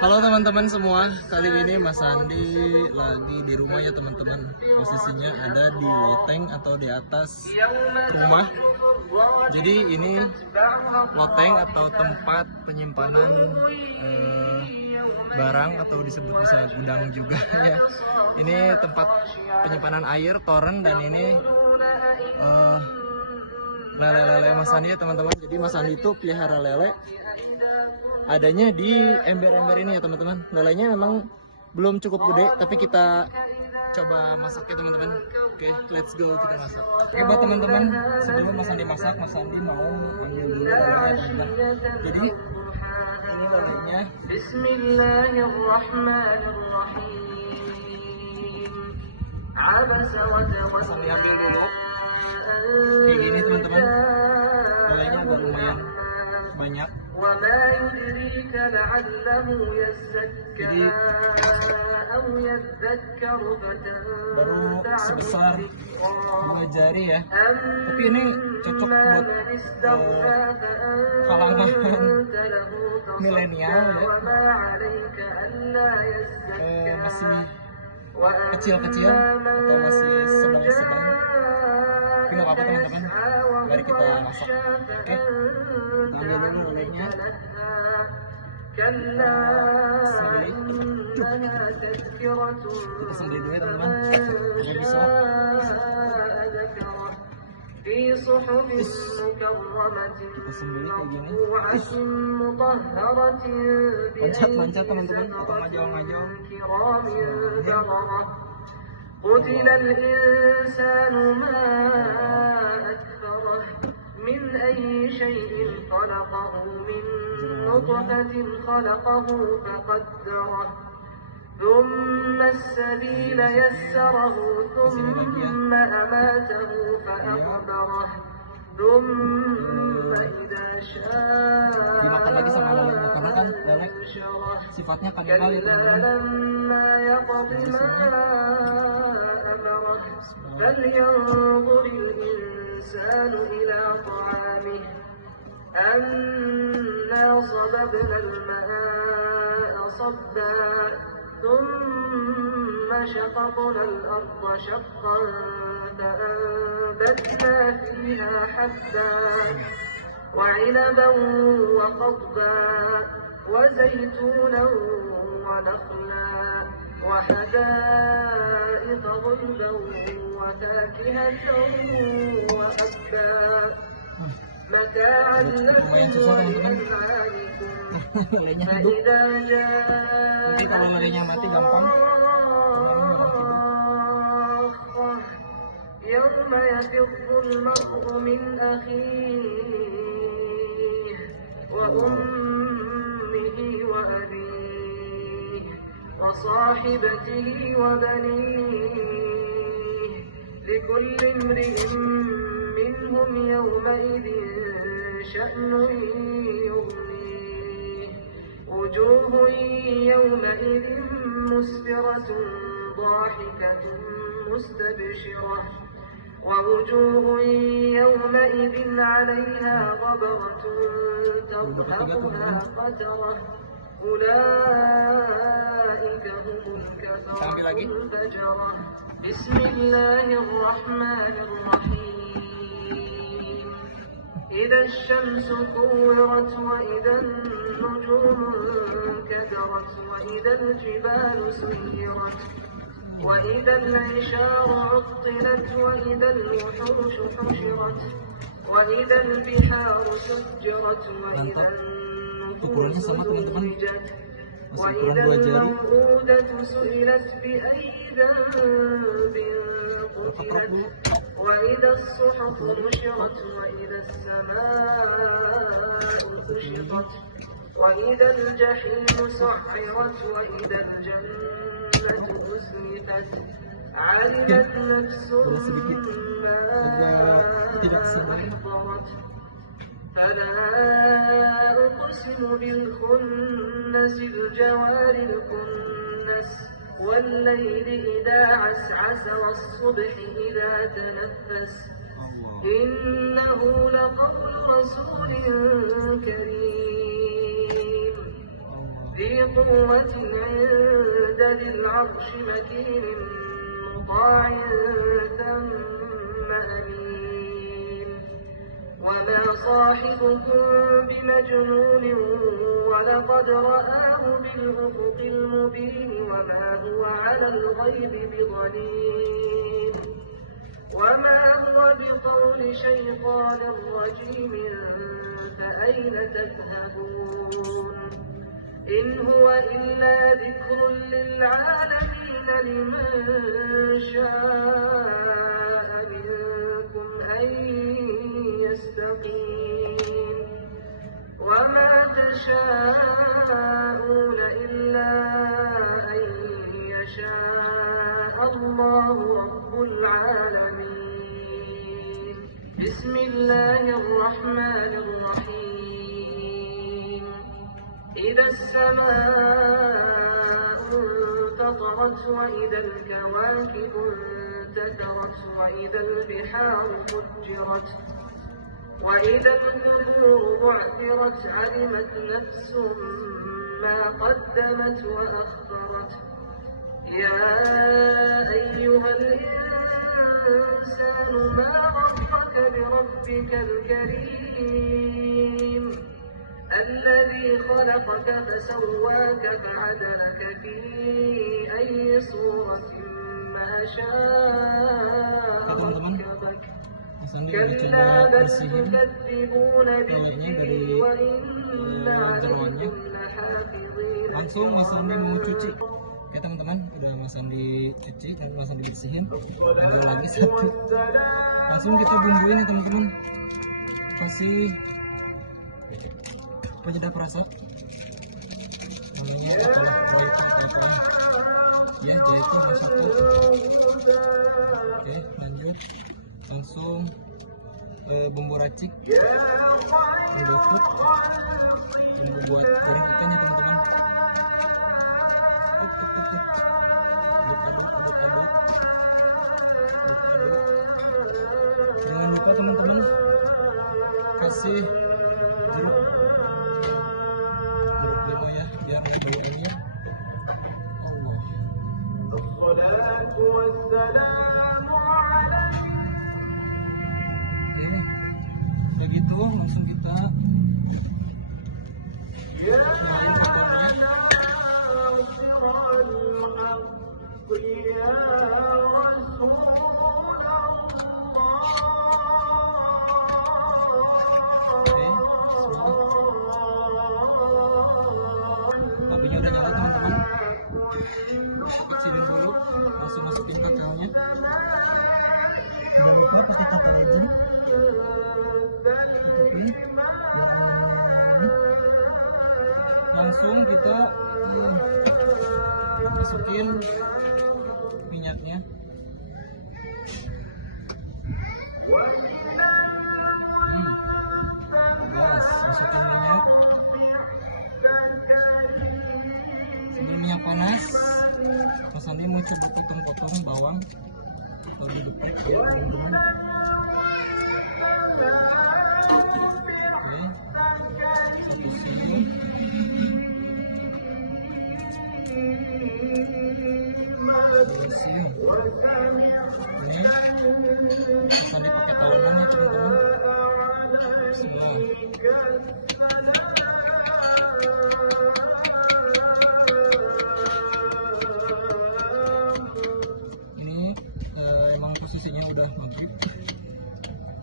Halo teman-teman semua, kali ini Mas Andi lagi di rumah ya teman-teman. Posisinya ada di loteng atau di atas rumah. Jadi ini loteng atau tempat penyimpanan barang atau disebut bisa gudang juga ya. Ini tempat penyimpanan air, toren, dan ini lele-lele Mas Andi ya teman-teman. Jadi Mas Andi itu pelihara lele adanya di ember-ember ini ya teman-teman. Lelenya memang belum cukup gede, tapi kita coba masak ya teman-teman. Oke, let's go, kita masak. Oke buat teman-teman, sebelum Mas Andi masak, Mas Andi mau ambil dulu lelenya teman-teman. Jadi ini lelenya. Mas Andi ambil dulu. Kayak gini teman-teman, lelenya agak lumayan banyak. Jadi baru sebesar 2 jari ya, tapi ini cocok buat kalangan milenial ya, masih kecil-kecil atau masih sedang-sedang. Tapi nggak apa-apa teman-teman, mari kita masak. Oke, ambil dulu lelenya. Kita sembelih dulu ya teman-teman. Kita bisa. Kita sembelih kayak gini. Loncat-loncat teman-teman, atau ngajau-ngajau. قتل الإنسان ما أكفره من أي شيء خلقه من نطفة خلقه فقدره ثم السبيل يسره ثم أماته فأقبره ثم إذا شاء dimakan lagi sama lelenya karena kan lele sifatnya kanibal ya teman-teman. فلينظر الإنسان إلى طعامه أنا صببنا الماء صبا ثم شققنا الأرض شقا فأنبتنا فيها حبا وعنبا وقضبا وزيتونا ونخلا وحدائق غلبا وفاكهة وأبا متاعا لكم ولأنعامكم فإذا جاءت يوم يفر المرء من أخيه وأمه وأبيه وصاحبته وبنيه لكل امرئ منهم يومئذ شأن يغنيه وجوه يومئذ مسفرة ضاحكة مستبشرة ووجوه يومئذ عليها غبرة ترهقها قترة أولئك هم الكفرة الفجرة بسم الله الرحمن الرحيم إذا الشمس كورت وإذا النجوم انكدرت وإذا الجبال سيرت وإذا العشار عطلت وإذا الوحوش حشرت وإذا البحار سجرت وإذا النفوس زوجت وإذا الموءودة سئلت بأي ذنب قتلت وإذا الصحف نشرت وإذا السماء كشطت وإذا الجحيم سعرت وإذا الجنة أزلفت علمت نفس ما أحضرت فلا أقسم بالخنس الجوار الكنس والليل إذا عسعس والصبح إذا تنفس إنه لقول رسول كريم ذي قوة عند ذي العرش مكين مطاع ثم أمين وما صاحبكم بمجنون ولقد رآه بالأفق المبين وما هو على الغيب بضنين وما هو بقول شيطان رجيم فأين تذهبون إن هو إلا ذكر للعالمين لمن شاء منكم أن يستقيم وما تشاءون إلا أن يشاء الله رب العالمين بسم الله الرحمن الرحيم إذا السماء انفطرت وإذا الكواكب انتثرت وإذا البحار فجرت وإذا القبور بعثرت علمت نفس ما قدمت وأخرت يا أيها الإنسان ما غرك بربك الكريم الذي خلقك فسواك فعدلك في أي صورة ما شاء ركبك كلا بل تكذبون بالدين وإن عليكم لحافظين langsung Mas Andi mau cuci ya teman-teman, udah Mas Andi cuci dan Mas Andi bersihin, lanjut lagi satu, langsung kita bumbuin ya teman-teman, kasih penyedap rasa namanya adalah jaipur ya, jaipur masukkan. Oke, lanjut langsung bumbu racik, bumbu food, bumbu buat goreng ikan ya teman-teman. Aduk. Jangan lupa teman-teman kasih jeruk lima ya, biar ada baunya. Oke, begitu langsung kita nyalain kompornya. Apinya udah nyala teman-teman, kita kecilin dulu, langsung masukin kakalnya. Jangan lupa pakai kakak aja. Langsung kita masukin minyaknya. Gas, masukin minyak. Sebelum minyak panas, Mas Andi mau coba potong-potong bawang lebih dekat ya teman-teman. Oke, satu sini. Ini Mas Andi pakai tawanan ya teman-teman. Semua. Ini emang posisinya udah maghrib,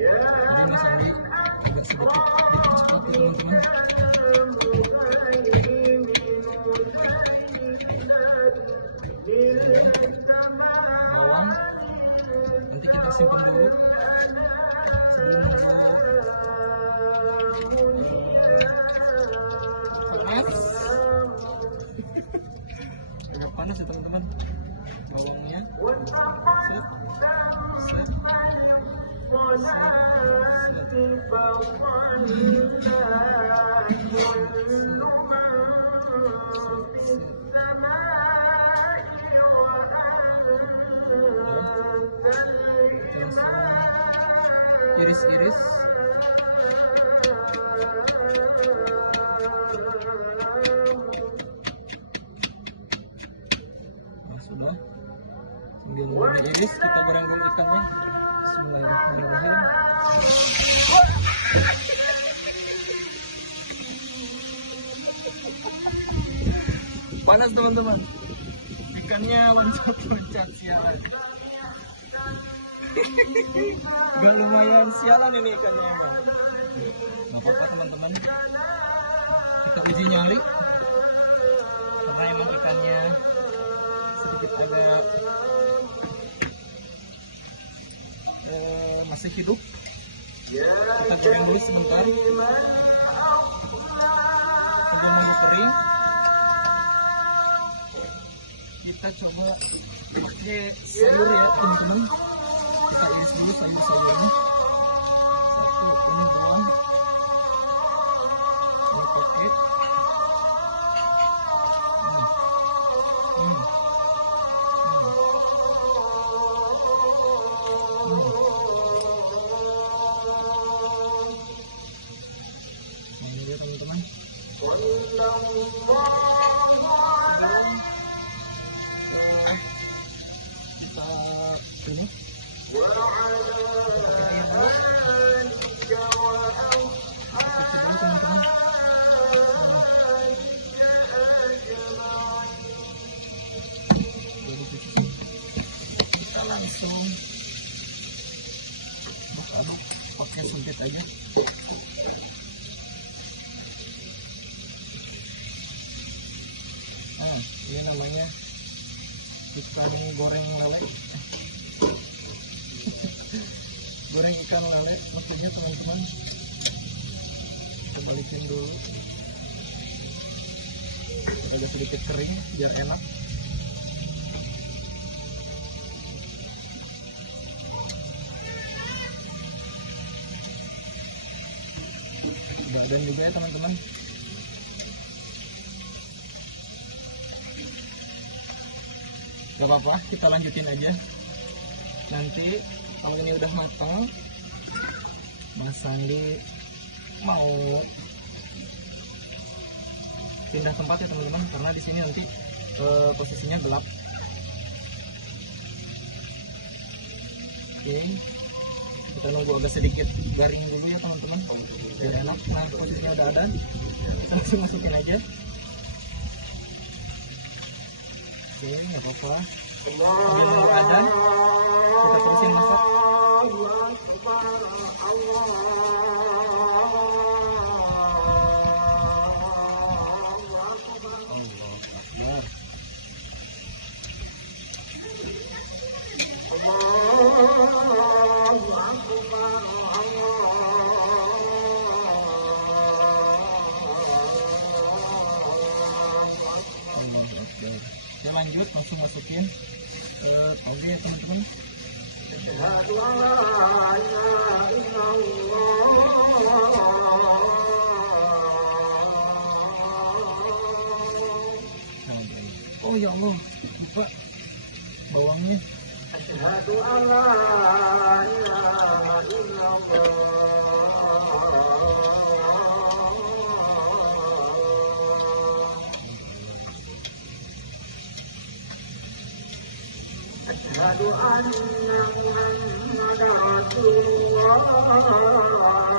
jadi Mas Andi agak sedikit cepat ya teman-teman. Bawang nanti kita simpan dulu sebelum panas. Udah panas ya teman-teman, bawangnya set. Iris-iris. iris, kita goreng dulu ikannya. Bismillahirrahmanirrahim. Panas teman-teman, ikannya loncat-loncat sialan. Gak lumayan sialan ini ikannya emang. Gak apa-apa teman-teman, kita uji nyali karena emang ikannya sedikit agak masih hidup. Kita goreng dulu sebentar hingga menunggu kering. Kita coba pakai sayur ya teman-teman. Kita iris dulu sayur-sayurnya. Satu ini bawang, ini pakai ini teman-teman. Kita ini pakai air dulu. Cuci dulu teman-teman. Kita langsung aduk pakai sempit aja. Nah, ini namanya ikan goreng lele. Goreng ikan lele maksudnya teman-teman. Kita balikin dulu agak sedikit kering biar enak. Badan juga ya teman-teman. Gak apa-apa, kita lanjutin aja. Nanti kalau ini udah matang, Mas Sandi mau pindah tempat ya teman-teman, karena di sini nanti posisinya gelap. Oke, kita nunggu agak sedikit garing dulu ya teman-teman, biar enak. Nah, posisinya udah ada, langsung masukin aja. Oke, nggak apa-apa. Sambil ada, kita terusin masak. Kita lanjut langsung masukin toge ya teman-teman. Oh ya Allah, lupa bawangnya. Asyhadu anna Muhammadar Rasulullah.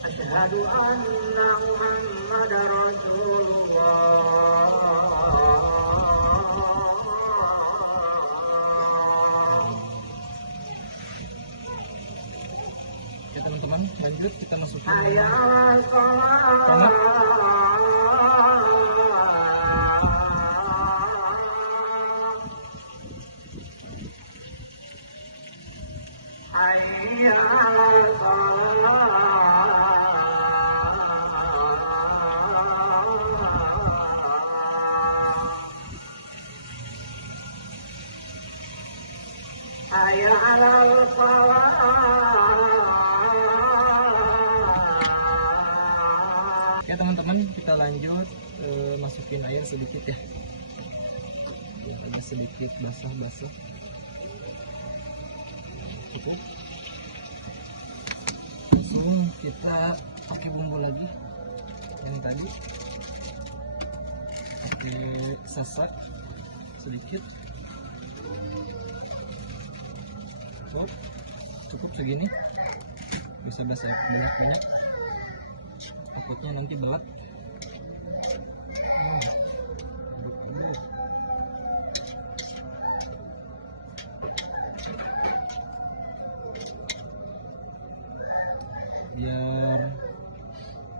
Asyhadu anna Muhammadar Rasulullah. Oke teman-teman, lanjut kita masukin tomat. Oke teman-teman, kita lanjut masukin air sedikit ya, biar ada sedikit basah-basah. Cukup. Langsung kita pakai bumbu lagi yang tadi pakai sasak sedikit. Oh, cukup segini, bisa saya banyak-banyak, takutnya nanti belat. Aduh. Biar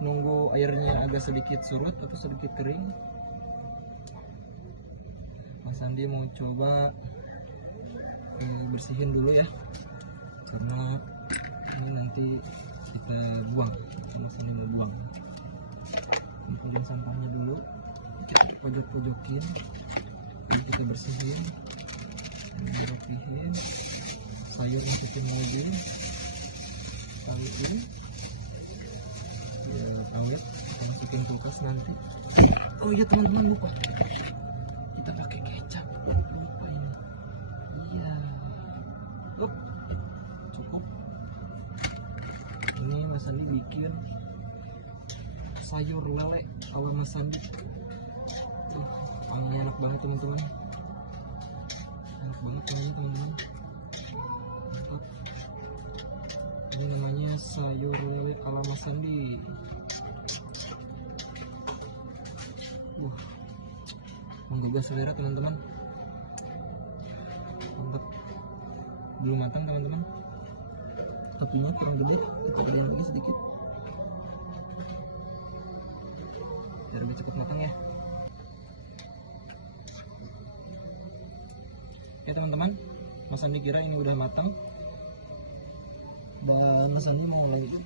nunggu airnya agak sedikit surut atau sedikit kering, Mas Andi mau coba bersihin dulu ya, karena ini nanti kita buang, sini mau buang. Kumpulin sampahnya dulu, kita pojok-pojokin, lalu kita bersihin, rapihin, sayur masukin lagi, taruhin, biar awet, kita masukin kulkas nanti. Oh iya teman-teman, lupa, kita pakai kecap, lupa ini. Iya, cukup. Ini Mas Andi bikin sayur lele ala Mas Andi. Pangannya enak banget teman-teman, enak banget pangannya teman-teman. Mantap. Ini namanya sayur lele ala Mas Andi. Menggugah selera teman-teman. Mantap. Belum matang teman-teman, apinya kurang gede, kita gedein lagi sedikit biar lebih cukup matang ya. Oke teman-teman, Mas Andi kira ini udah matang dan Mas Andi mau lagi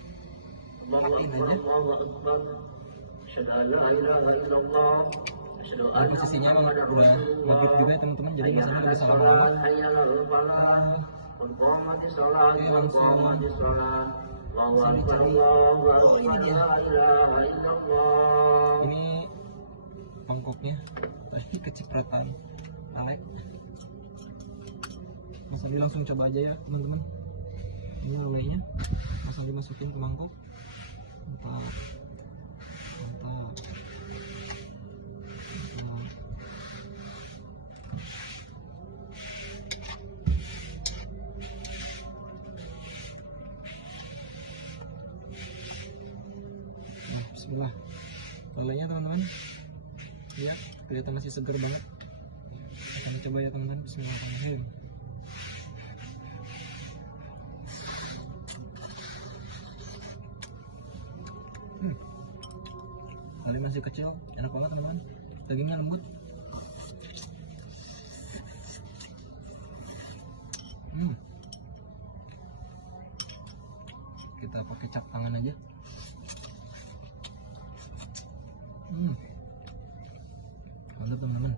matiin aja. Nah, posisinya emang udah maghrib juga ya teman-teman, jadi Mas Andi nggak bisa lama-lama. Oke, langsung Mas Andi cari. Oh, ini dia. Ini mangkoknya tadi kecipratan naik. Mas Andi langsung coba aja ya teman-teman. Ini lelenya Mas Andi masukin ke mangkok. Mantap, mantap. Bismillah, lelenya teman-teman, lihat kelihatan masih segar banget. Kita coba ya teman-teman. Bismillahirrahmanirrahim. Lele masih kecil, enak banget teman-teman, dagingnya lembut. Kita pakai cap tangan aja. Mantap teman-teman.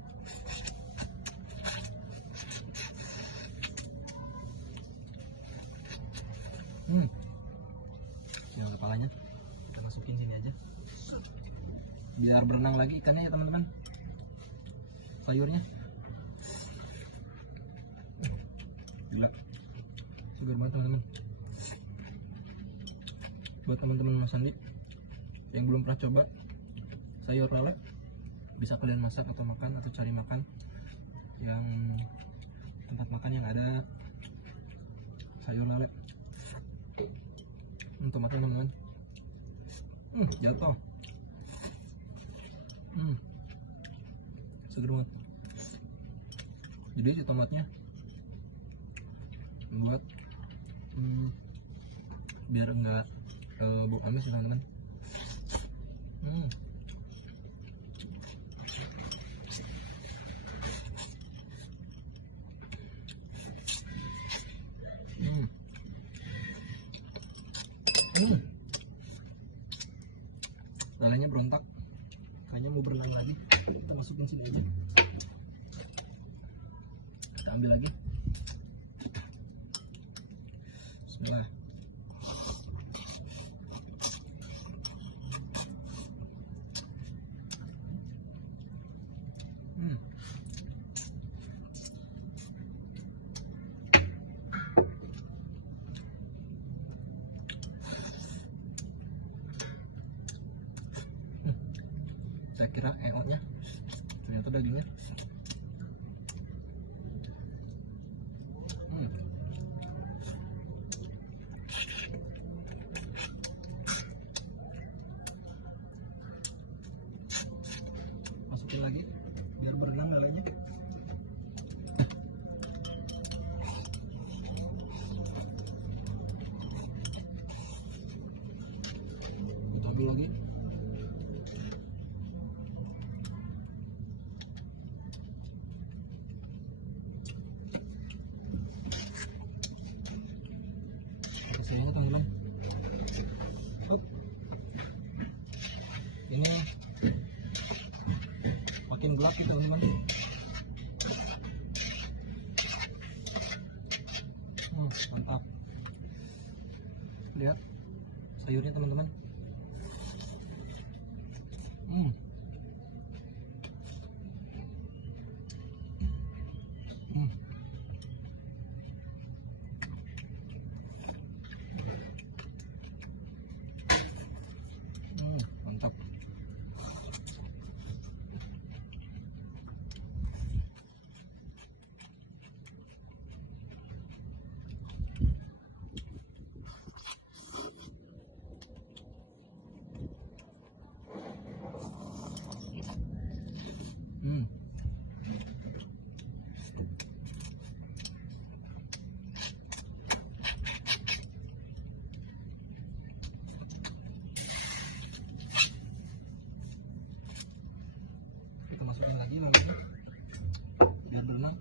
Yang kepalanya kita masukin sini aja, biar berenang lagi ikannya ya teman-teman. Sayurnya gila, segar banget teman-teman. Buat teman-teman Mas Andi yang belum pernah coba sayur lele, bisa kalian masak atau makan atau cari makan yang tempat makan yang ada sayur lele. Tomatnya teman-teman, jatuh, seger banget. Jadi si tomatnya buat biar enggak bau amis ya teman-teman. Lelenya berontak, kayaknya mau berenang lagi. Kita masukin sini aja, kita ambil lagi. Bismillah. kira EO nya, ternyata dagingnya. Masukin lagi biar berenang lelenya. Kita ambil lagi. Kasihannya teman-teman. Up. Ini makin gelap gitu teman-teman. Mantap. Lihat sayurnya teman-teman. Mantap. Kita masukkan lagi biar berenang.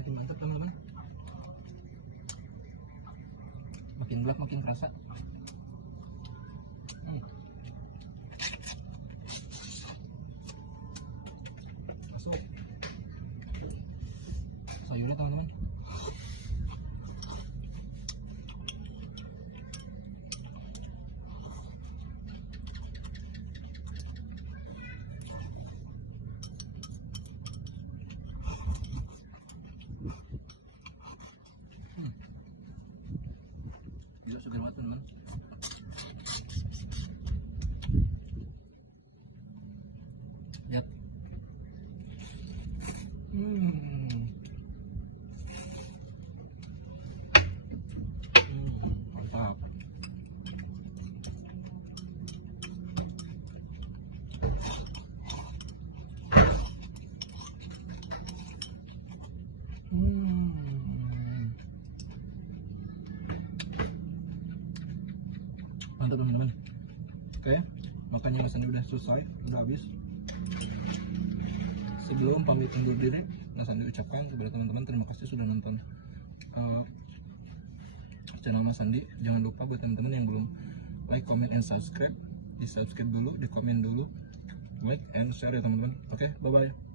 Makin mantap teman-teman. Makin gelap makin kerasa. Masuk sayurnya teman-teman. Gila segar banget teman-teman. Lihat. Mantap. Mantap teman-teman. Oke, makannya Mas Andi udah selesai, udah habis. Sebelum pamit undur diri, Mas Andi ucapkan kepada teman-teman terima kasih sudah nonton channel Mas Andi. Jangan lupa buat teman-teman yang belum like, comment, and subscribe, di subscribe dulu, di komen dulu, like and share ya teman-teman. Oke, bye bye.